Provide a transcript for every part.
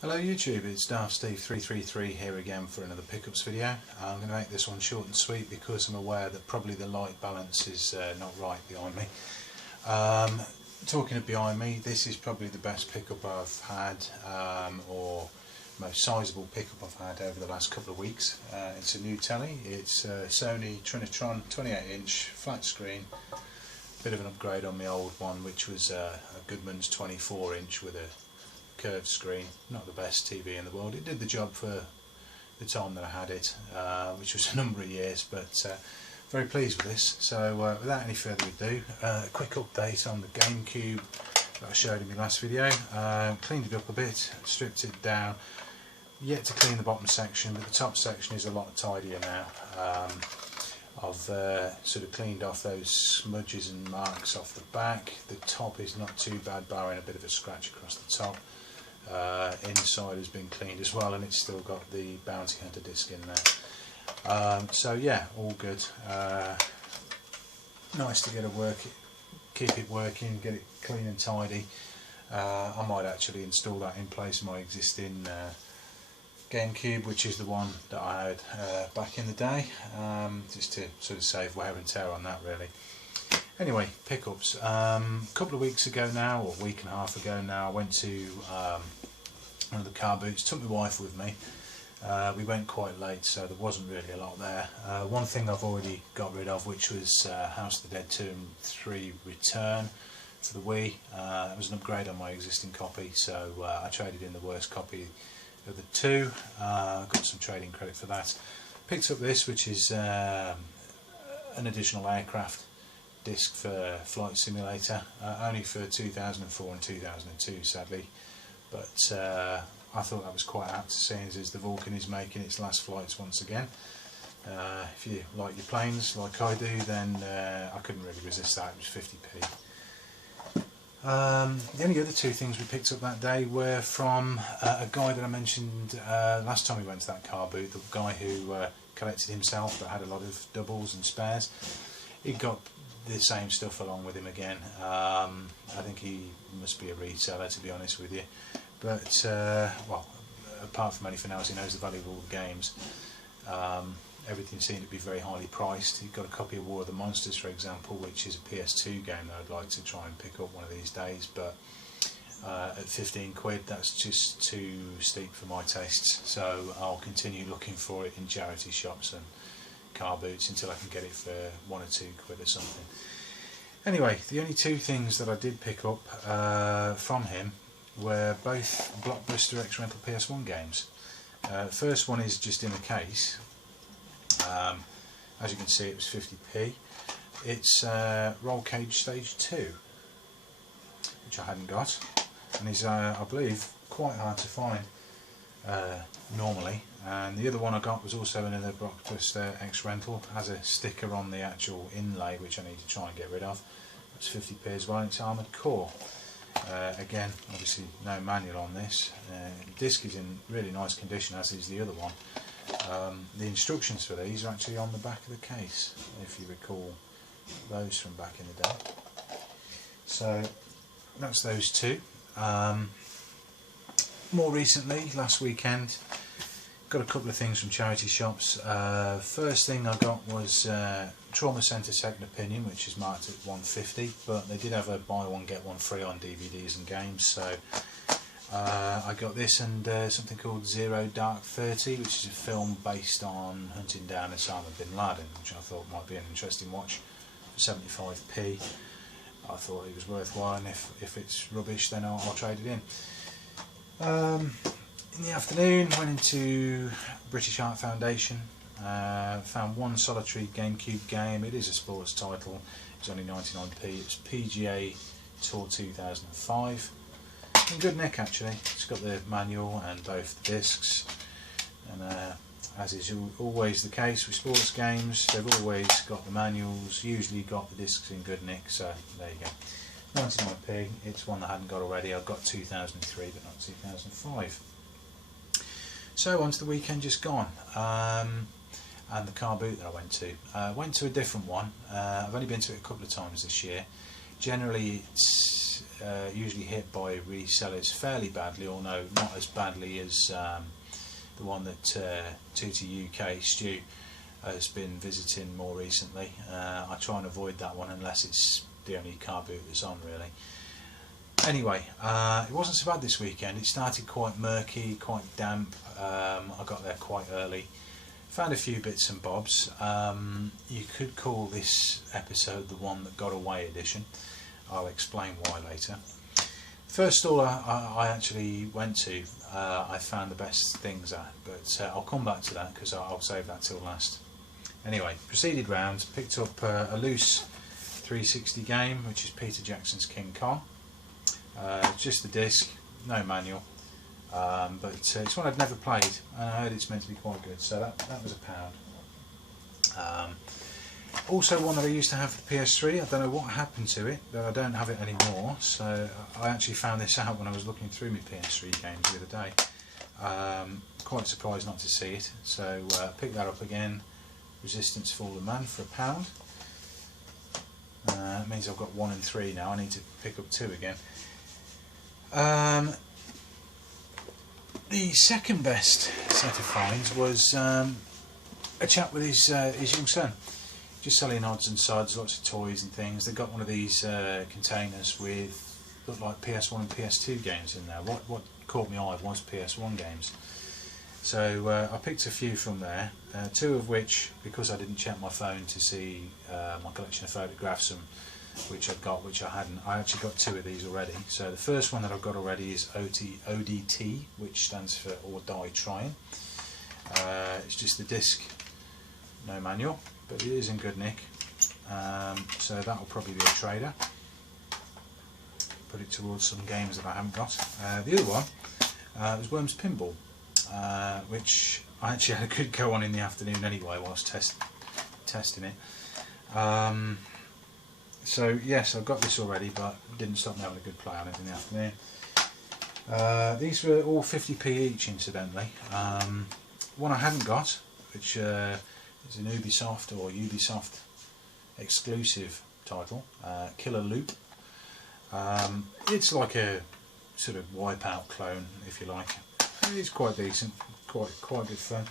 Hello YouTube, it's Darthsteve333 here again for another pickups video. I'm going to make this one short and sweet because I'm aware that probably the light balance is not right behind me. Talking of behind me, this is probably the best pickup I've had, or most sizable pickup I've had over the last couple of weeks. It's a new telly. It's a Sony Trinitron 28-inch flat screen. Bit of an upgrade on my old one, which was a Goodman's 24-inch with a curved screen. Not the best TV in the world. It did the job for the time that I had it, which was a number of years, but very pleased with this. So without any further ado, a quick update on the Gamecube that I showed in my last video. Cleaned it up a bit, stripped it down. Yet to clean the bottom section, but the top section is a lot tidier now. I've sort of cleaned off those smudges and marks off the back. The top is not too bad, barring a bit of a scratch across the top. Inside has been cleaned as well, and it's still got the bounty hunter disc in there. So yeah, all good. Nice to get it working, keep it working, get it clean and tidy. I might actually install that in place of my existing Gamecube, which is the one that I had back in the day, just to sort of save wear and tear on that really. Anyway, pickups. A couple of weeks ago now, or a week and a half ago now, I went to one of the car boots, took my wife with me. We went quite late, so there wasn't really a lot there. One thing I've already got rid of, which was House of the Dead 2 and 3 Return for the Wii. It was an upgrade on my existing copy, so I traded in the worst copy of the two. Got some trading credit for that. Picked up this, which is an additional aircraft disc for Flight Simulator, only for 2004 and 2002 sadly, but I thought that was quite apt, seeing as the Vulcan is making its last flights once again. If you like your planes like I do, then I couldn't really resist that. It was 50p. The only other two things we picked up that day were from a guy that I mentioned last time we went to that car boot, the guy who collected himself but had a lot of doubles and spares. He got the same stuff along with him again. I think he must be a reseller, to be honest with you, but well, apart from anything else, he knows the value of all the games. Everything seemed to be very highly priced. He got a copy of War of the Monsters, for example, which is a PS2 game that I'd like to try and pick up one of these days, but at 15 quid that's just too steep for my tastes, so I'll continue looking for it in charity shops and car boots until I can get it for 1 or 2 quid or something. Anyway, the only two things that I did pick up from him were both Blockbuster X Rental PS1 games. First one is just in a case. As you can see, it was 50p. It's Roll Cage Stage 2, which I hadn't got, and is I believe quite hard to find normally. And the other one I got was also another Blockbuster X Rental. Has a sticker on the actual inlay which I need to try and get rid of. It's 50p as well. It's Armoured Core. Again, obviously no manual on this. The disc is in really nice condition, as is the other one. The instructions for these are actually on the back of the case, if you recall those from back in the day. So that's those two. More recently, last weekend, got a couple of things from charity shops. First thing I got was Trauma Centre Second Opinion, which is marked at £1.50, but they did have a buy one get one free on DVDs and games, so I got this and something called Zero Dark 30, which is a film based on hunting down Osama bin Laden, which I thought might be an interesting watch for 75p. I thought it was worthwhile, and if it's rubbish then I'll trade it in. In the afternoon, went into British Art Foundation, found one solitary Gamecube game. It is a sports title, it's only 99p, it's PGA Tour 2005. In good nick actually, it's got the manual and both the discs, and as is always the case with sports games, they've always got the manuals, usually got the discs in good nick, so there you go. 99p, it's one that I hadn't got already. I've got 2003 but not 2005. So on to the weekend just gone, and the car boot that I went to. Went to a different one. I've only been to it a couple of times this year. Generally it's usually hit by resellers fairly badly, although not as badly as the one that Tutti UK Stu has been visiting more recently. I try and avoid that one unless it's the only car boot that's on, really. Anyway, it wasn't so bad this weekend. It started quite murky, quite damp. I got there quite early. Found a few bits and bobs. You could call this episode the one that got away edition. I'll explain why later. First stall I actually went to, I found the best things at, but I'll come back to that because I'll save that till last. Anyway, proceeded round, picked up a loose 360 game, which is Peter Jackson's King Kong. Just the disc, no manual, but it's one I'd never played, and I heard it's meant to be quite good, so that was £1. Also one that I used to have for the PS3, I don't know what happened to it, but I don't have it anymore, so I actually found this out when I was looking through my PS3 games the other day. Quite surprised not to see it, so picked that up again, Resistance Fallen Man for £1. It means I've got 1 and 3 now. I need to pick up 2 again. The second best set of finds was a chap with his young son, just selling odds and sods, lots of toys and things. They got one of these containers with looked like PS1 and PS2 games in there. What caught my eye was PS1 games. So I picked a few from there, 2 of which, because I didn't check my phone to see my collection of photographs and which I've got, which I hadn't. I actually got 2 of these already. So the first one that I've got already is ODT, which stands for Or Die Trying. It's just the disc, no manual, but it is in good nick. So that will probably be a trader. Put it towards some games that I haven't got. The other one was Worms Pinball, which I actually had a good go on in the afternoon anyway whilst testing it. So yes, I've got this already, but didn't stop me having a good play on it in the afternoon. These were all 50p each, incidentally. One I hadn't got, which is an Ubisoft exclusive title, Killer Loop. It's like a sort of Wipeout clone, if you like. It's quite decent, quite good fun.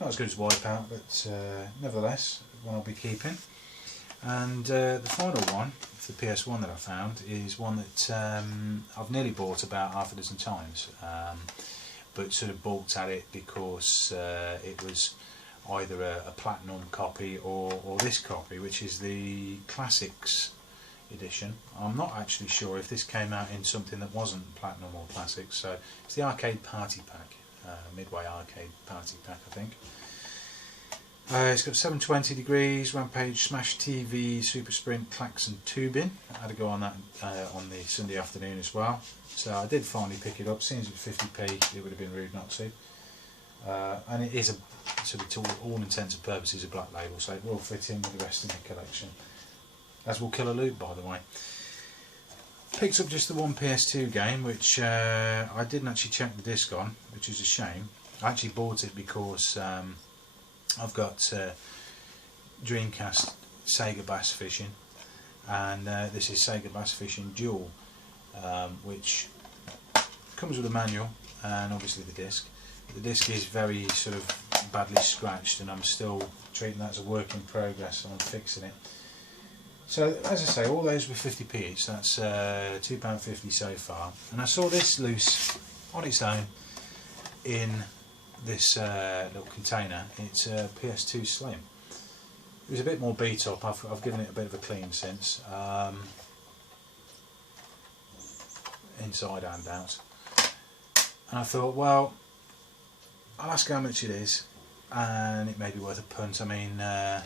Not as good as Wipeout, but nevertheless, one I'll be keeping. And the final one, for the PS1 that I found, is one that I've nearly bought about half a dozen times, but sort of balked at it because it was either a platinum copy or this copy, which is the Classics edition. I'm not actually sure if this came out in something that wasn't platinum or classics, so it's the Arcade Party Pack, Midway Arcade Party Pack, I think. It's got 720 degrees, Rampage, Smash TV, Super Sprint, Klaxon tubing. I had to go on that on the Sunday afternoon as well, so I did finally pick it up. Seems at 50p, it would have been rude not to. And it is a sort of, to all intents and purposes, a black label, so it will fit in with the rest of the collection. As will Killer Loop, by the way. Picked up just the one PS2 game, which I didn't actually check the disc on, which is a shame. I actually bought it because I've got Dreamcast Sega Bass Fishing, and this is Sega Bass Fishing Dual, which comes with a manual and obviously the disc. The disc is very sort of badly scratched, and I'm still treating that as a work in progress, and I'm fixing it. So as I say, all those were 50p each, so that's £2.50 so far. And I saw this loose on its own in this little container. It's a PS2 Slim. It was a bit more beat up. I've given it a bit of a clean since, inside and out. And I thought, well, I'll ask how much it is, and it may be worth a punt. I mean, the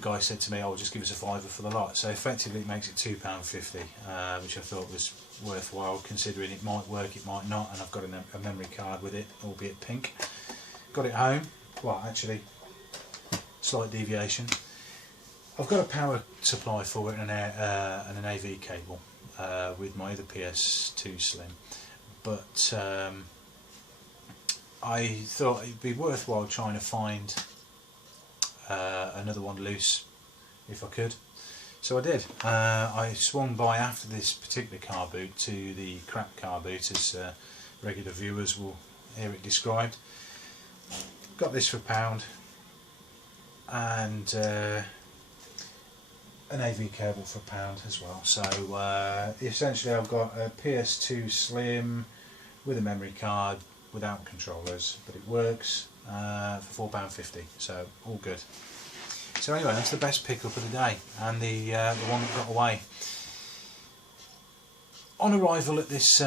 guy said to me, "Oh, just give us a £5 for the lot." So effectively it makes it £2.50, which I thought was worthwhile, considering it might work, it might not, and I've got a memory card with it, albeit pink. Got it home. Well, actually, slight deviation. I've got a power supply for it and an AV cable with my other PS2 Slim, but I thought it'd be worthwhile trying to find another one loose if I could. So I did. I swung by after this particular car boot to the crap car boot, as regular viewers will hear it described. Got this for £1 and an AV cable for £1 as well. So essentially I've got a PS2 Slim with a memory card without controllers, but it works for £4.50, so all good. So anyway, that's the best pickup of the day, and the one that got away. On arrival at this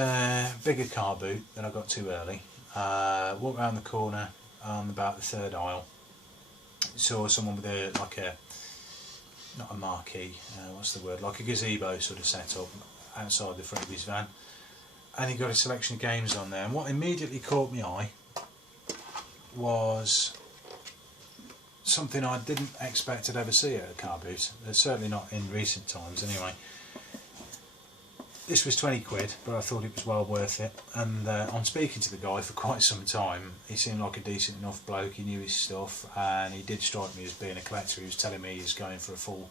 bigger car boot that I got too early, walked around the corner on about the third aisle, saw someone with a, not a marquee, what's the word, like a gazebo sort of set up outside the front of his van, and he got a selection of games on there, and what immediately caught my eye was something I didn't expect to ever see at a car boot, certainly not in recent times anyway. This was 20 quid, but I thought it was well worth it, and on speaking to the guy for quite some time, he seemed like a decent enough bloke, he knew his stuff, and he did strike me as being a collector. He was telling me he's going for a full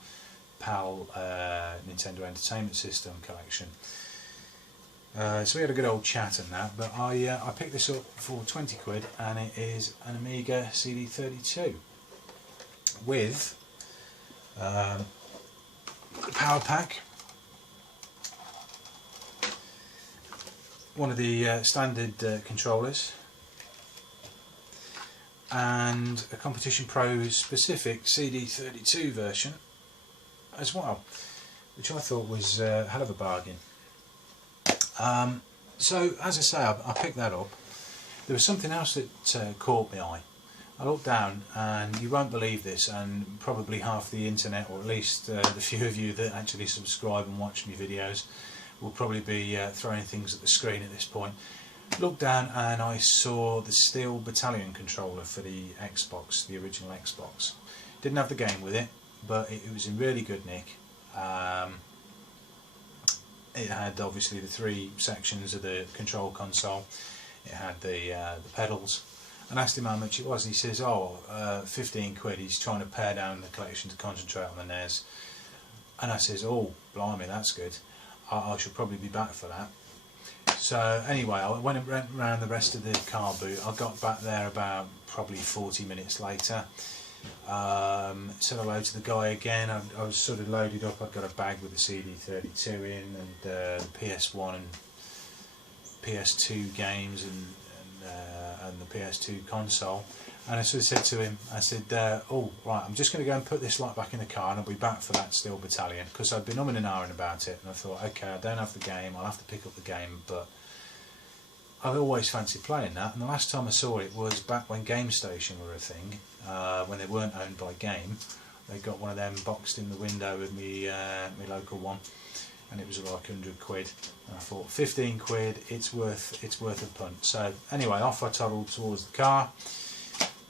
PAL Nintendo Entertainment System collection. So we had a good old chat and that, but I picked this up for 20 quid, and it is an Amiga CD32 with the power pack, one of the standard controllers, and a Competition Pro specific CD32 version as well, which I thought was a hell of a bargain. So as I say, I picked that up. There was something else that caught my eye. I looked down, and you won't believe this, and probably half the internet, or at least the few of you that actually subscribe and watch my videos, will probably be throwing things at the screen at this point. Looked down and I saw the Steel Battalion controller for the Xbox, the original Xbox. Didn't have the game with it, but it was in really good nick. It had obviously the 3 sections of the control console. It had the pedals. And asked him how much it was. He says, 15 quid. He's trying to pare down the collection to concentrate on the NES. And I says, oh blimey, that's good. I should probably be back for that. So anyway, I went and went around the rest of the car boot. I got back there about probably 40 minutes later. Said hello to the guy again. I was sort of loaded up. I'd got a bag with the CD32 in, and the PS1 and PS2 games, and the PS2 console. And I sort of said to him, I said, oh right, I'm just going to go and put this light back in the car, and I'll be back for that Steel Battalion, because I'd been umming and ahhing about it, and I thought, okay, I don't have the game, I'll have to pick up the game, but I've always fancied playing that. And the last time I saw it was back when Game Station were a thing, when they weren't owned by Game. They got one of them boxed in the window with me local one, and it was like 100 quid. And I thought, 15 quid, it's worth a punt. So anyway, off I toddled towards the car.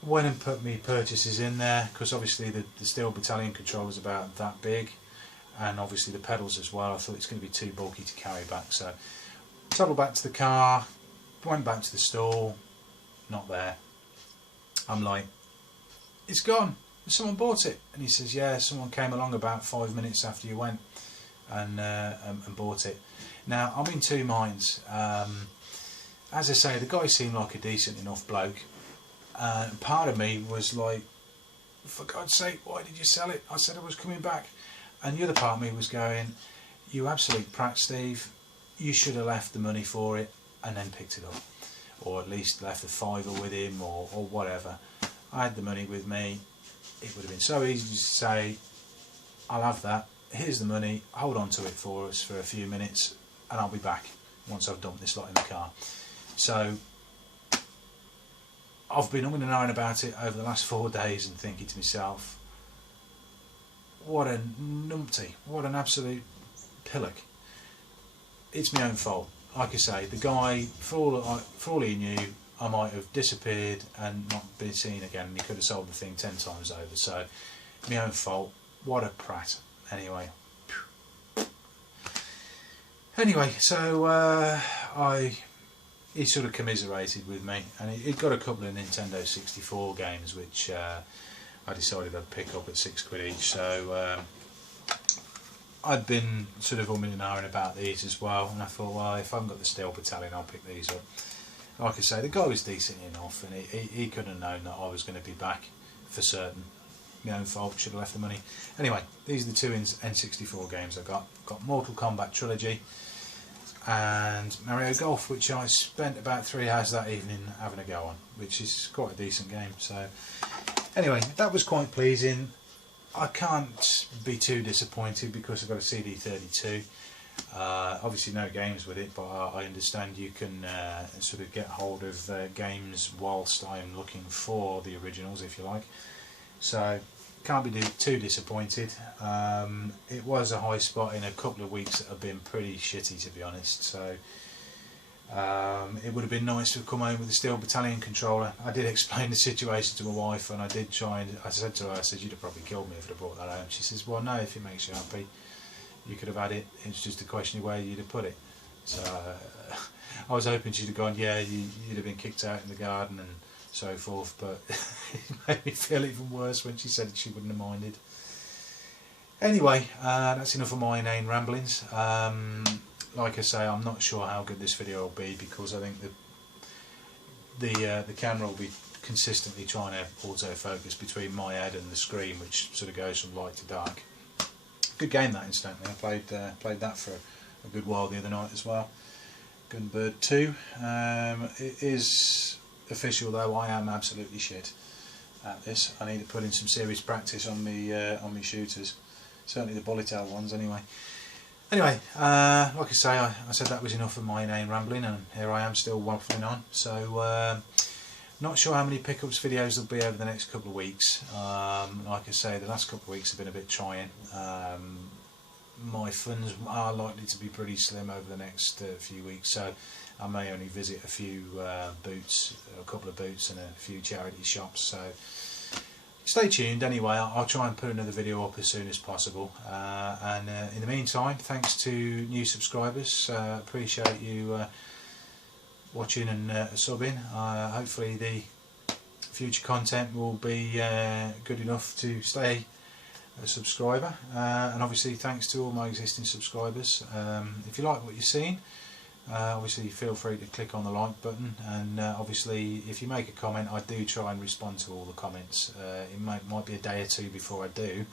Went and put my purchases in there, because obviously the Steel Battalion controller was about that big, and obviously the pedals as well. I thought it's going to be too bulky to carry back, so toddled back to the car, went back to the stall, not there. I'm like, it's gone, someone bought it. And he says, yeah, someone came along about 5 minutes after you went and bought it. Now, I'm in two minds. As I say, the guy seemed like a decent enough bloke. Part of me was like, for God's sake, why did you sell it? I said I was coming back. And the other part of me was going, you absolute prat, Steve. You should have left the money for it and then picked it up. Or at least left a £5 with him, or whatever. I had the money with me. It would have been so easy to say, I'll have that. Here's the money. Hold on to it for us for a few minutes, and I'll be back once I've dumped this lot in the car. So I've been umming and ahhing about it over the last 4 days and thinking to myself, what a numpty, what an absolute pillock. It's my own fault. Like I say, the guy, for all he knew, I might have disappeared and not been seen again, and he could have sold the thing 10 times over. So, my own fault. What a prat. Anyway. So he sort of commiserated with me, and he'd got a couple of Nintendo 64 games, which I decided I'd pick up at 6 quid each. So I'd been sort of umming and ahhing about these as well, and I thought, well, if I haven't got the Steel Battalion, I'll pick these up. Like I say, the guy was decent enough, and he couldn't have known that I was going to be back for certain. My own fault, should have left the money. Anyway, these are the two N64 games I got. Got Mortal Kombat Trilogy and Mario Golf, which I spent about 3 hours that evening having a go on, which is quite a decent game. So anyway, that was quite pleasing. I can't be too disappointed because I've got a CD32. Obviously no games with it, but I understand you can sort of get hold of games whilst I'm looking for the originals, if you like. So can't be too disappointed. It was a high spot in a couple of weeks that have been pretty shitty, to be honest. So it would have been nice to have come home with the Steel Battalion controller. I did explain the situation to my wife, and I did try and I said to her, I said, you'd have probably killed me if I'd have brought that home. She says, well, no, if it makes you happy, you could have had it. It's just a question of where you'd have put it. So I was hoping she'd have gone, yeah, you'd have been kicked out in the garden and so forth, but it made me feel even worse when she said she wouldn't have minded. Anyway, that's enough of my inane ramblings. Like I say, I'm not sure how good this video will be because I think the camera will be consistently trying to autofocus between my head and the screen, which sort of goes from light to dark. Good game that, incidentally. I played that for a good while the other night as well. Gunbird 2. It is official though, I am absolutely shit at this. I need to put in some serious practice on me shooters. Certainly the bullet hell ones anyway. Anyway, like I say, I said that was enough of my inane rambling, and here I am still waffling on. So not sure how many pickups videos there'll be over the next couple of weeks. Like I say, the last couple of weeks have been a bit trying. My funds are likely to be pretty slim over the next few weeks, so I may only visit a few boots, a couple of boots and a few charity shops. So stay tuned anyway. I'll try and put another video up as soon as possible, and in the meantime, thanks to new subscribers. Appreciate you watching and subbing. Hopefully the future content will be good enough to stay a subscriber, and obviously thanks to all my existing subscribers. If you like what you're seeing, obviously feel free to click on the like button, and obviously if you make a comment, I do try and respond to all the comments. It might be a day or two before I do,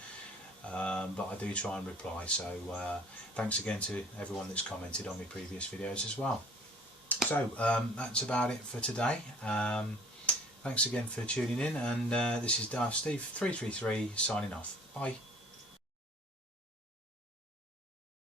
but I do try and reply. So thanks again to everyone that's commented on my previous videos as well. So that's about it for today. Thanks again for tuning in, and this is Darthsteve333 signing off. Bye.